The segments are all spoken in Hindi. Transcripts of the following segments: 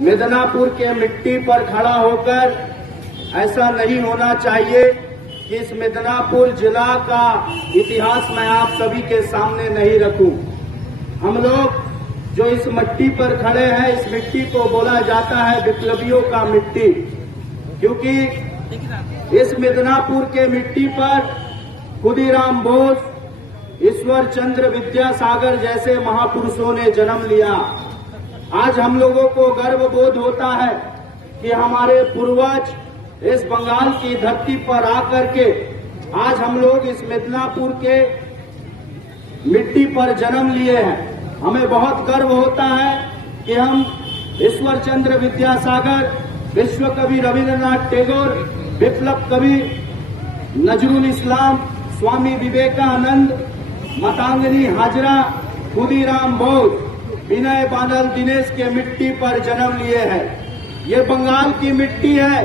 मिदनापुर के मिट्टी पर खड़ा होकर ऐसा नहीं होना चाहिए कि इस मिदनापुर जिला का इतिहास मैं आप सभी के सामने नहीं रखूं। हम लोग जो इस मिट्टी पर खड़े हैं, इस मिट्टी को बोला जाता है विप्लवियों का मिट्टी, क्योंकि इस मिदनापुर के मिट्टी पर खुदीराम बोस, ईश्वर चंद्र विद्यासागर जैसे महापुरुषों ने जन्म लिया। आज हम लोगों को गर्व बोध होता है कि हमारे पूर्वज इस बंगाल की धरती पर आकर के आज हम लोग इस मिदनापुर के मिट्टी पर जन्म लिए हैं। हमें बहुत गर्व होता है कि हम ईश्वर चंद्र विद्यासागर, विश्व कवि रविंद्रनाथ टैगोर, विप्लव कवि नजरुल इस्लाम, स्वामी विवेकानंद, मातंगी हाजरा, खुदीराम बोस, विनय बादल, दिनेश के मिट्टी पर जन्म लिए हैं। ये बंगाल की मिट्टी है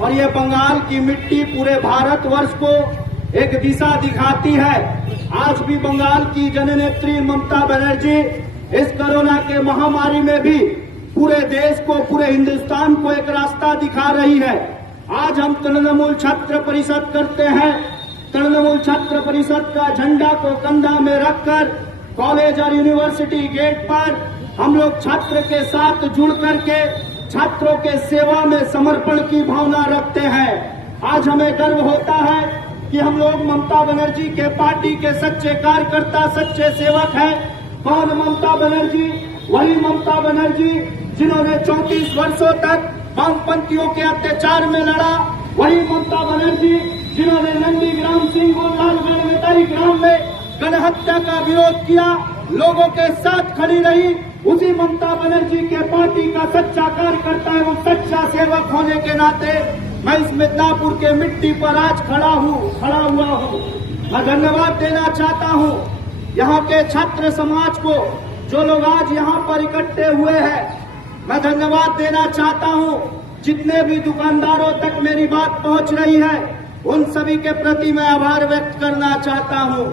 और ये बंगाल की मिट्टी पूरे भारतवर्ष को एक दिशा दिखाती है। आज भी बंगाल की जननेत्री ममता बनर्जी इस कोरोना के महामारी में भी पूरे देश को, पूरे हिंदुस्तान को एक रास्ता दिखा रही है। आज हम तृणमूल छात्र परिषद करते हैं। तृणमूल छात्र परिषद का झंडा को कंधा में रखकर कॉलेज और यूनिवर्सिटी गेट पर हम लोग छात्र के साथ जुड़ करके छात्रों के सेवा में समर्पण की भावना रखते हैं। आज हमें गर्व होता है कि हम लोग ममता बनर्जी के पार्टी के सच्चे कार्यकर्ता, सच्चे सेवक हैं। कौन ममता बनर्जी? वही ममता बनर्जी जिन्होंने 34 वर्षों तक वामपंथियों के अत्याचार में लड़ा। वही ममता बनर्जी जिन्होंने नंदीग्राम, सिंगोल, लालगढ़, मेताई ग्राम में गणहत्या का विरोध किया, लोगों के साथ खड़ी रही। उसी ममता बनर्जी के पार्टी का सच्चा कार्यकर्ता एवं सच्चा सेवक होने के नाते मैं इस मिदनापुर के मिट्टी पर आज खड़ा हुआ हूँ। मैं धन्यवाद देना चाहता हूँ यहाँ के छात्र समाज को, जो लोग आज यहाँ पर इकट्ठे हुए हैं। मैं धन्यवाद देना चाहता हूँ जितने भी दुकानदारों तक मेरी बात पहुँच रही है, उन सभी के प्रति मैं आभार व्यक्त करना चाहता हूँ।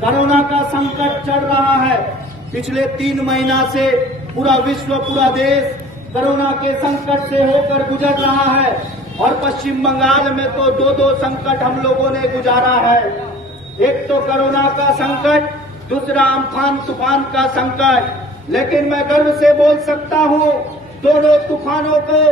कोरोना का संकट चल रहा है। पिछले 3 महीना से पूरा विश्व, पूरा देश कोरोना के संकट से होकर गुजर रहा है और पश्चिम बंगाल में तो 2 संकट हम लोगों ने गुजारा है। एक तो कोरोना का संकट, दूसरा अम्फान तूफान का संकट। लेकिन मैं गर्व से बोल सकता हूँ, दोनों तूफानों को,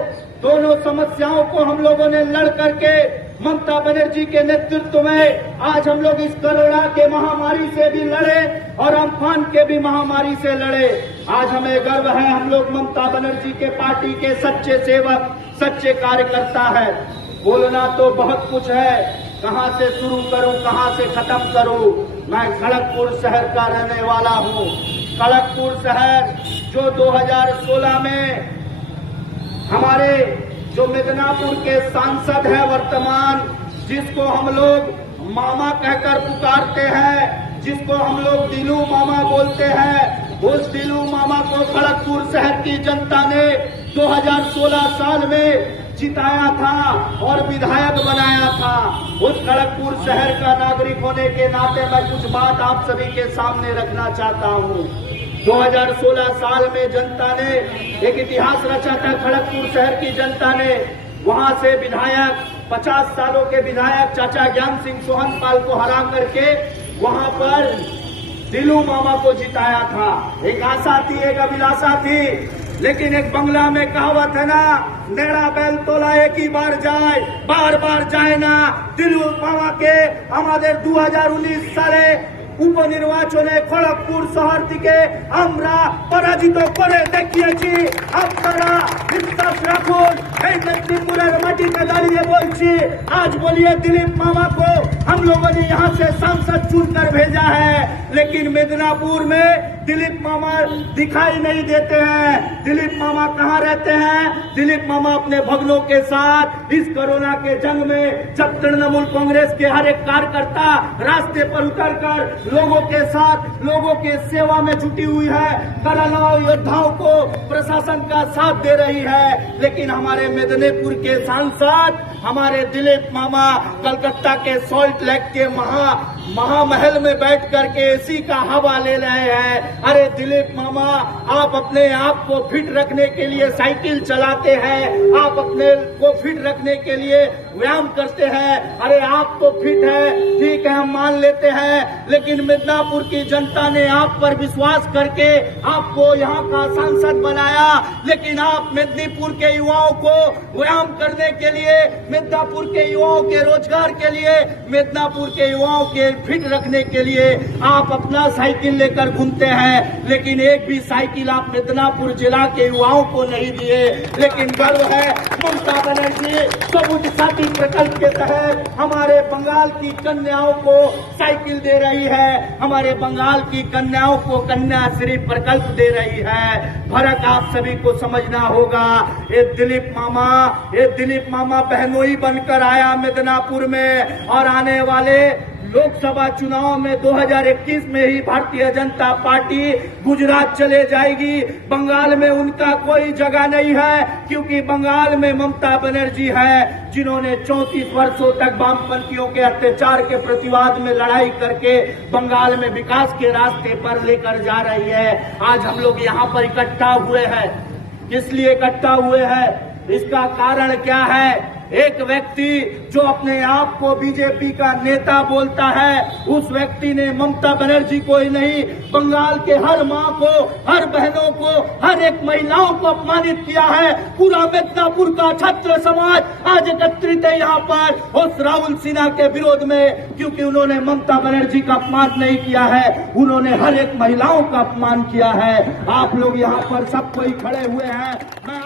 दोनों समस्याओं को हम लोगों ने लड़ करके ममता बनर्जी के नेतृत्व में आज हम लोग इस कोरोना के महामारी से भी लड़े और अम्फान के भी महामारी से लड़े। आज हमें गर्व है, हम लोग ममता बनर्जी के पार्टी के सच्चे सेवक, सच्चे कार्यकर्ता है। बोलना तो बहुत कुछ है, कहां से शुरू करूं, कहां से खत्म करूं। मैं खड़गपुर शहर का रहने वाला हूं। खड़गपुर शहर जो 2016 में हमारे जो मिदनापुर के सांसद है वर्तमान, जिसको हम लोग मामा कहकर पुकारते हैं, जिसको हम लोग दिलू मामा बोलते हैं, उस दिलू मामा को खड़गपुर शहर की जनता ने 2016 साल में जिताया था और विधायक बनाया था। उस खड़गपुर शहर का नागरिक होने के नाते मैं कुछ बात आप सभी के सामने रखना चाहता हूँ। 2016 साल में जनता ने एक इतिहास रचा था। खड़गपुर शहर की जनता ने वहां से विधायक, 50 सालों के विधायक चाचा ज्ञान सिंह सोहनपाल को हरा करके वहां पर दिलू मामा को जिताया था। एक आशा थी, एक अभिलाषा थी, लेकिन एक बंगला में कहावत है ना, नेड़ा बैल तोला एक ही बार जाए, बार बार जाए ना। दिलू मामा के हमारे 2019 साले উপনির্বাচনে খড়গপুর শহর থেকে আমরা পরাজিত করে দেখিয়েছি। আপনারা বিশ্বাস রাখুন, এই মেদিনীপুরের মাটিতে দাঁড়িয়ে বলছি। आज बोलिए दिलीप मामा को हम लोगों ने यहाँ से सांसद चुनकर भेजा है, लेकिन मिदनापुर में दिलीप मामा दिखाई नहीं देते हैं। दिलीप मामा कहाँ रहते हैं? दिलीप मामा अपने भगनों के साथ इस कोरोना के जंग में, जब तृणमूल कांग्रेस के हर एक कार्यकर्ता रास्ते पर उतरकर लोगों के साथ, लोगों के सेवा में जुटी हुई है, कोरोना योद्धाओं को प्रशासन का साथ दे रही है, लेकिन हमारे मिदनापुर के सांसद हमारे दिलीप मामा कलकत्ता के सॉल्ट लेक के महामहल में बैठ करके एसी का हवा ले रहे हैं। अरे दिलीप मामा, आप अपने आप को फिट रखने के लिए साइकिल चलाते हैं, आप अपने को फिट रखने के लिए व्यायाम करते हैं। अरे आप तो फिट है, ठीक है, हम मान लेते हैं, लेकिन मिदनापुर की जनता ने आप पर विश्वास करके आपको यहाँ का सांसद बनाया। लेकिन आप मिदनीपुर के युवाओं को व्यायाम करने के लिए, मिदनापुर के युवाओं के रोजगार के लिए, मिदनापुर के युवाओं के फिट रखने के लिए आप अपना साइकिल लेकर घूमते हैं, लेकिन एक भी साइकिल आप मिदनापुर जिला के युवाओं को नहीं दिए। लेकिन गर्व है, ममता बनर्जी सबुज साथी प्रकल्प के तहत हमारे बंगाल की कन्याओं को साइकिल दे रही है, हमारे बंगाल की कन्याओं को कन्याश्री प्रकल्प दे रही है। फर्क आप सभी को समझना होगा। ये दिलीप मामा बहनोई बनकर आया मिदनापुर में, और आने वाले लोकसभा चुनाव में 2021 में ही भारतीय जनता पार्टी गुजरात चले जाएगी। बंगाल में उनका कोई जगह नहीं है, क्योंकि बंगाल में ममता बनर्जी है, जिन्होंने 34 वर्षों तक वामपंथियों के अत्याचार के प्रतिवाद में लड़ाई करके बंगाल में विकास के रास्ते पर लेकर जा रही है। आज हम लोग यहाँ पर इकट्ठा हुए हैं, किस लिए इकट्ठा हुए हैं? इसका कारण क्या है? एक व्यक्ति जो अपने आप को बीजेपी का नेता बोलता है, उस व्यक्ति ने ममता बनर्जी को ही नहीं, बंगाल के हर माँ को, हर बहनों को, हर एक महिलाओं को अपमानित किया है। पूरा मिदनापुर का छात्र समाज आज एकत्रित है यहाँ पर उस राहुल सिन्हा के विरोध में, क्योंकि उन्होंने ममता बनर्जी का अपमान नहीं किया है, उन्होंने हर एक महिलाओं का अपमान किया है। आप लोग यहाँ पर सब कोई खड़े हुए हैं। मैं